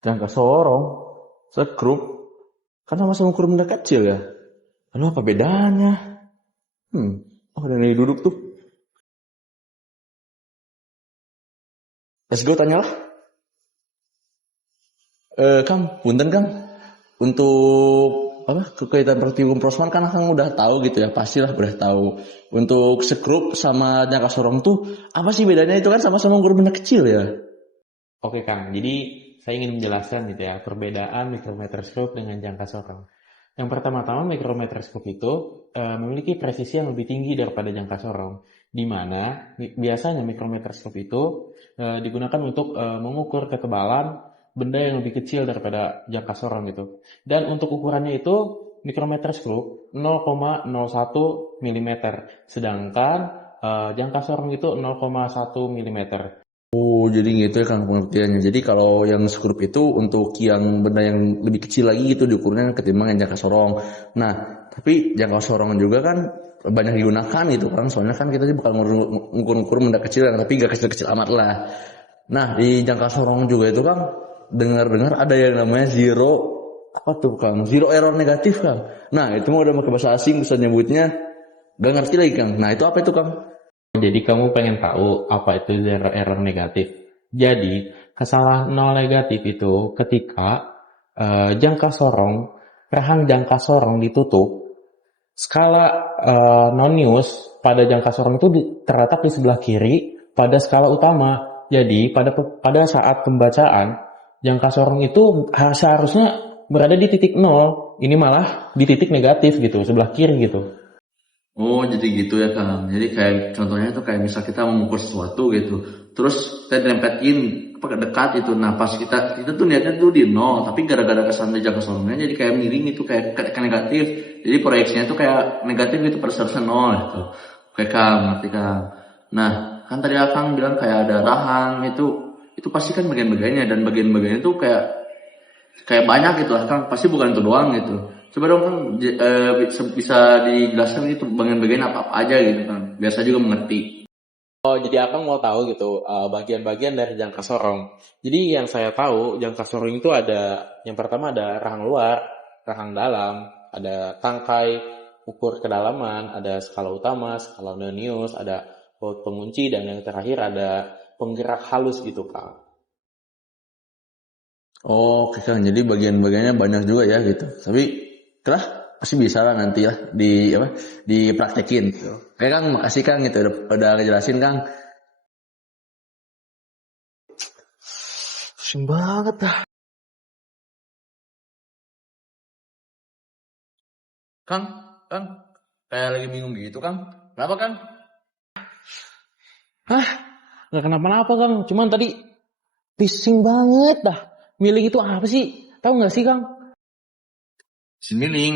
Jangka sorong, sekrup, kan sama-sama ukuran benda kecil ya. Lalu apa bedanya? Oh ada yang duduk tuh. Let's go tanya lah. Kang, punten Kang. Untuk apa kekaitan Pratium Prosman kan Kang udah tahu gitu ya, pastilah udah tahu. Untuk sekrup sama jangka sorong tuh apa sih bedanya itu kan sama-sama ukuran benda kecil ya? Oke Kang, jadi saya ingin menjelaskan gitu ya, perbedaan mikrometroskop dengan jangka sorong. Yang pertama-tama mikrometroskop itu memiliki presisi yang lebih tinggi daripada jangka sorong, di mana biasanya mikrometroskop itu digunakan untuk mengukur ketebalan benda yang lebih kecil daripada jangka sorong gitu. Dan untuk ukurannya itu mikrometroskop 0,01 mm, sedangkan jangka sorong itu 0,1 mm. Oh, jadi gitu ya Kang pengertiannya. Jadi kalau yang sekrup itu untuk yang benda yang lebih kecil lagi gitu diukurnya ketimbang yang jangka sorong. Nah, tapi jangka sorong juga kan banyak digunakan gitu kan. Soalnya kan kita bukan ngukur-ngukur benda kecil yang tapi gak kecil-kecil amat lah. Nah, di jangka sorong juga itu Kang dengar-dengar ada yang namanya zero apa tuh Kang? Zero error negatif Kang. Nah, itu mah udah pakai bahasa asing bisa nyebutnya gak ngerti lagi Kang. Nah, itu apa itu Kang? Jadi kamu pengen tahu apa itu error negatif. Jadi kesalahan nol negatif itu ketika jangka sorong, rahang jangka sorong ditutup, skala nonius pada jangka sorong itu terletak di sebelah kiri pada skala utama. Jadi pada saat pembacaan jangka sorong itu seharusnya berada di titik nol. Ini malah di titik negatif gitu, sebelah kiri gitu. Oh, jadi gitu ya Kang. Jadi kayak contohnya itu kayak misal kita mengukur sesuatu gitu. Terus kita nempetin apa dekat itu. Nah, pas kita tuh niatnya tuh di nol, tapi gara-gara kesana jangka sorongnya jadi kayak miring itu kayak negatif. Jadi proyeksinya tuh kayak negatif gitu pada seharusnya nol gitu. Oke Kang, ngerti Kang. Nah, kan tadi Akang bilang kayak ada rahang itu pasti kan bagian-bagiannya dan bagian-bagiannya tuh kayak banyak gitu lah Kang, pasti bukan itu doang gitu. Coba dong Kang bisa dijelaskan itu bagian-bagian apa-apa aja gitu Kang, biasa juga mengerti. Oh, jadi Akang mau tahu gitu bagian-bagian dari jangka sorong. Jadi yang saya tahu jangka sorong itu ada yang pertama ada rahang luar, rahang dalam, ada tangkai, ukur kedalaman, ada skala utama, skala nonius, ada baut pengunci dan yang terakhir ada penggerak halus gitu Kang. Oh, oke Kang, jadi bagian-bagiannya banyak juga ya gitu. Tapi lah pasti bisa lah nanti lah di apa dipraktekin gitu. Oke Kang, makasih Kang gitu udah ngejelasin Kang. Pusing banget dah. Kang, Kang, kayak lagi bingung gitu Kang. Kenapa Kang? Hah? Nggak kenapa-napa Kang, cuman tadi pusing banget dah. Milih itu apa sih? Tahu nggak sih Kang? Mesin milling.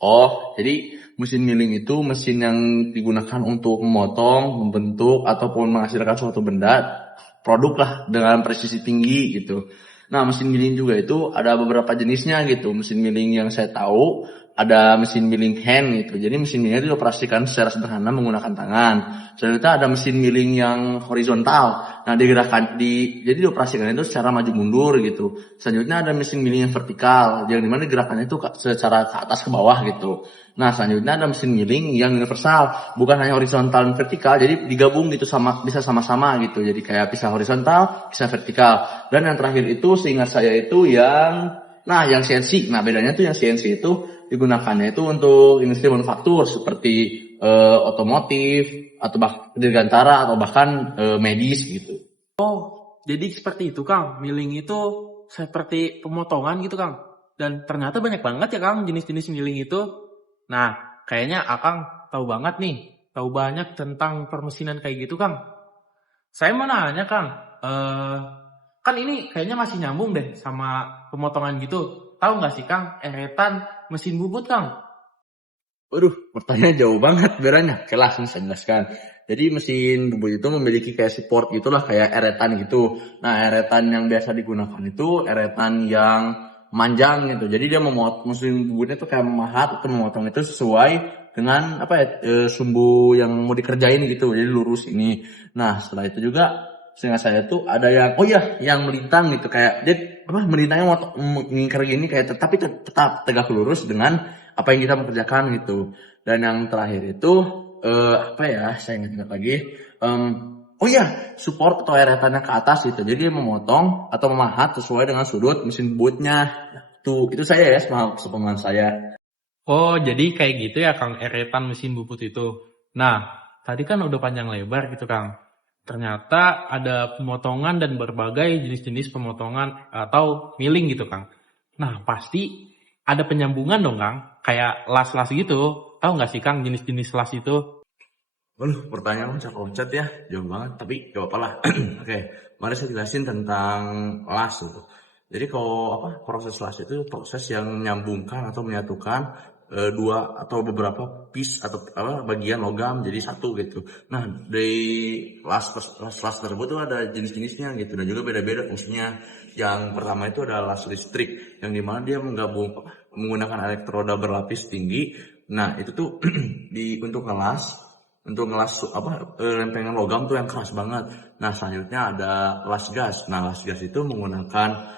Oh, jadi mesin milling itu mesin yang digunakan untuk memotong, membentuk, ataupun menghasilkan suatu benda, produk lah dengan presisi tinggi gitu. Nah, mesin milling juga itu ada beberapa jenisnya gitu. Mesin milling yang saya tahu ada mesin milling hand gitu. Jadi mesin milling itu dioperasikan secara sederhana menggunakan tangan. Selanjutnya ada mesin milling yang horizontal. Nah, jadi dioperasikan itu secara maju mundur gitu. Selanjutnya ada mesin milling yang vertikal, yang dimana gerakannya itu secara ke atas ke bawah gitu. Nah, selanjutnya ada mesin milling yang universal, bukan hanya horizontal dan vertikal, jadi digabung gitu bisa sama-sama gitu. Jadi kayak bisa horizontal, bisa vertikal. Dan yang terakhir itu seingat saya itu yang CNC. Nah, bedanya tuh yang CNC itu digunakannya itu untuk industri manufaktur seperti otomotif atau dirgantara atau bahkan medis gitu. Jadi seperti itu Kang, milling itu seperti pemotongan gitu Kang. Dan ternyata banyak banget ya Kang jenis-jenis milling itu. Nah, kayaknya Akang tahu banget nih, tahu banyak tentang permesinan kayak gitu Kang. Saya mau nanya Kang, kan ini kayaknya masih nyambung deh sama pemotongan gitu. Tahu nggak sih Kang, eretan mesin bubut Kang? Waduh, pertanyaan jauh banget beranya. Oke, langsung saya jelaskan. Jadi mesin bubut itu memiliki kayak support gitulah, kayak eretan gitu. Nah, eretan yang biasa digunakan itu eretan yang manjang gitu. Jadi dia mesin bubutnya itu kayak memahat atau memotong itu sesuai dengan sumbu yang mau dikerjain gitu. Jadi lurus ini. Nah, setelah itu juga seingat saya tuh ada yang yang melintang gitu, kayak dia melintangnya mau ngingkar gini kayak tapi tetap tegak lurus dengan apa yang kita mau kerjakan gitu. Dan yang terakhir itu saya ingat lagi, support atau eretannya ke atas gitu. Jadi dia memotong atau memahat sesuai dengan sudut mesin bootnya. Itu saya ya sepemahaman saya. Oh, jadi kayak gitu ya Kang, eretan mesin bubut itu. Nah, tadi kan udah panjang lebar gitu Kang. Ternyata ada pemotongan dan berbagai jenis-jenis pemotongan atau milling gitu Kang. Nah, pasti ada penyambungan dong Kang, kayak las-las gitu. Tahu nggak sih Kang jenis-jenis las itu? Waduh, pertanyaan loncat-loncat ya, jauh banget, tapi gak apa-apa lah. Oke, mari saya jelasin tentang las itu. Jadi kalau proses las itu proses yang menyambungkan atau menyatukan dua atau beberapa piece atau bagian logam jadi satu gitu. Nah, dari las tersebut tuh ada jenis-jenisnya gitu dan juga beda-beda fungsinya. Yang pertama itu adalah las listrik, yang dimana dia menggunakan elektroda berlapis tinggi. Nah, itu tuh untuk ngelas lempengan logam tuh yang keras banget. Nah, selanjutnya ada las gas. Nah, las gas itu menggunakan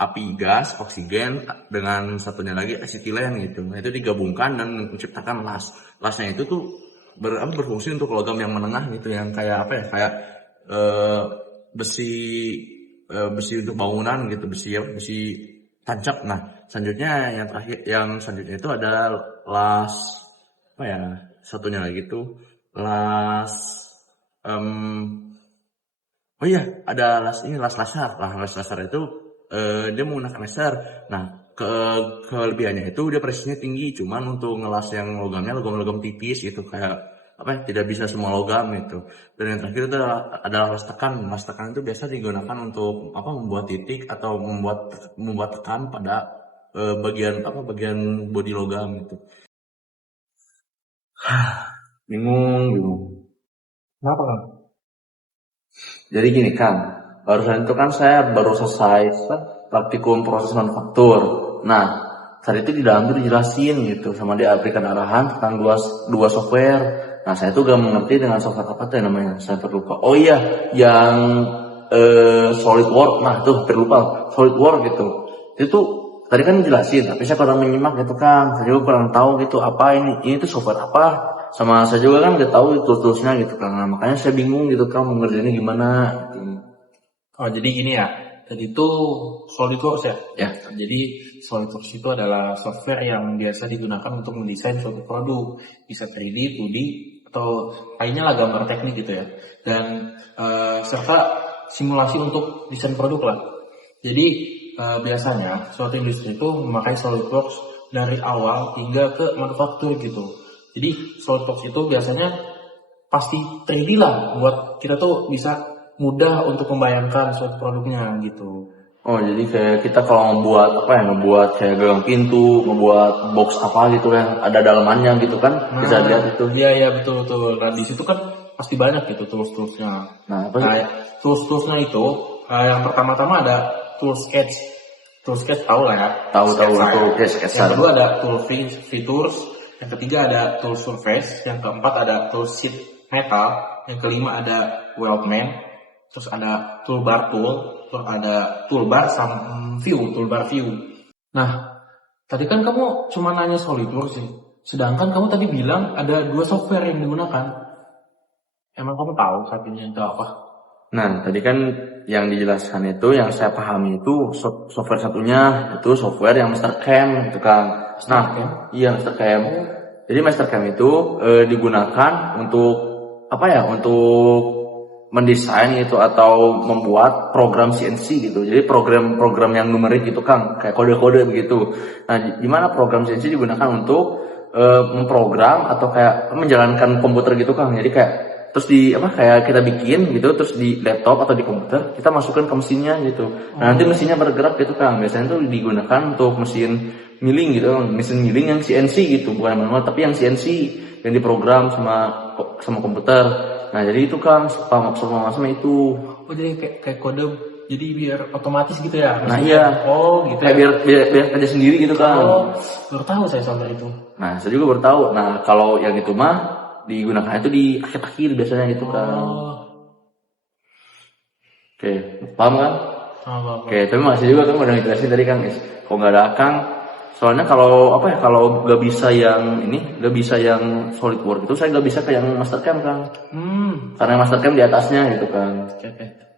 api gas, oksigen, dengan satunya lagi asetilen gitu. Nah, itu digabungkan dan menciptakan las. Lasnya itu tuh berfungsi untuk logam yang menengah gitu, yang kayak kayak besi untuk bangunan gitu, besi tancap. Nah, yang selanjutnya itu ada las satunya lagi tuh las ada las lasar. Las lasar itu dia menggunakan laser. Nah, kelebihannya itu dia presisinya tinggi, cuman untuk ngelas yang logam tipis gitu, kayak tidak bisa semua logam gitu. Dan yang terakhir itu adalah las tekan. Las tekan itu biasa digunakan untuk membuat titik atau membuat tekan pada bagian bodi logam gitu. Bingung. Kenapa Kang? Jadi gini Kang, barusan itu kan saya baru selesai praktikum proses manufaktur. Nah, saat itu di dalam itu dijelasin gitu, sama dia berikan arahan tentang dua software. Nah, saya tuh gak mengerti dengan software apa tuh namanya, saya terlupa. Oh iya, yang SolidWorks. Nah, tuh terlupa SolidWorks gitu. Itu tadi kan dijelasin, tapi saya kurang menyimak gitu Kang. Saya juga kurang tahu gitu apa ini tuh software apa. Sama saya juga kan gak tahu toolsnya gitu Kang. Nah, makanya saya bingung gitu Kang, mau ngerjainnya gimana gitu. Oh, jadi gini ya. Tadi itu SolidWorks ya? Ya. Jadi SolidWorks itu adalah software yang biasa digunakan untuk mendesain suatu produk. Bisa 3D, 2D, atau lainnya lah gambar teknik gitu ya. Dan serta simulasi untuk desain produk lah. Jadi biasanya suatu industri itu memakai SolidWorks dari awal hingga ke manufaktur gitu. Jadi SolidWorks itu biasanya pasti 3D lah, buat kita tuh bisa mudah untuk membayangkan suatu produknya gitu. Oh, jadi kayak kita kalau ngebuat kayak gagang pintu, ngebuat box apa gitu yang ada dalamannya gitu kan, bisa lihat itu. Iya betul. Nah, di situ kan pasti banyak gitu tools-toolsnya. Nah, apa sih? Tools-toolsnya itu yang pertama-tama ada tool sketch. Tool sketch tahu lah ya. Tahu itu sketch. Yang kedua ada tool features, yang ketiga ada tool surface, yang keempat ada tool sheet metal, yang kelima ada weldment. Terus ada toolbar terus ada toolbar view. Nah, tadi kan kamu cuma nanya SolidWorks sih. Sedangkan kamu tadi bilang ada 2 software yang digunakan. Emang kamu tahu satunya itu apa? Nah, tadi kan yang dijelaskan itu, yang saya pahami itu software satunya itu software yang Mastercam gitu Kang. Nah, iya Mastercam. Jadi Mastercam itu digunakan untuk untuk mendesain gitu atau membuat program CNC gitu. Jadi program yang numerik gitu Kang, kayak kode-kode begitu. Nah, gimana program CNC digunakan untuk memprogram atau kayak menjalankan komputer gitu Kang. Jadi kayak terus kayak kita bikin gitu, terus di laptop atau di komputer kita masukkan ke mesinnya gitu. Nah, nanti mesinnya bergerak gitu Kang. Biasanya itu digunakan untuk mesin milling gitu, mesin milling yang CNC gitu, bukan manual tapi yang CNC yang diprogram sama komputer. Nah, jadi itu Kang, sama itu. Oh, jadi kayak kode, jadi biar otomatis gitu ya? Nah, iya. Oh, gitu kayak ya? biar kerja sendiri gitu Kang. Oh, baru tahu saya soal itu. Nah, saya juga baru tahu. Nah, kalau yang itu mah digunakan itu di akhir-akhir biasanya gitu Kang. Oh. Oke, paham kan? Oke, tapi makasih juga kan udah ngejelasin tadi Kang. Kalau nggak ada Kang, soalnya kalau apa ya, kalau nggak bisa yang ini, nggak bisa yang SolidWorks itu, saya nggak bisa ke yang Mastercam Kang. Karena Mastercam di atasnya gitu kan. Oke.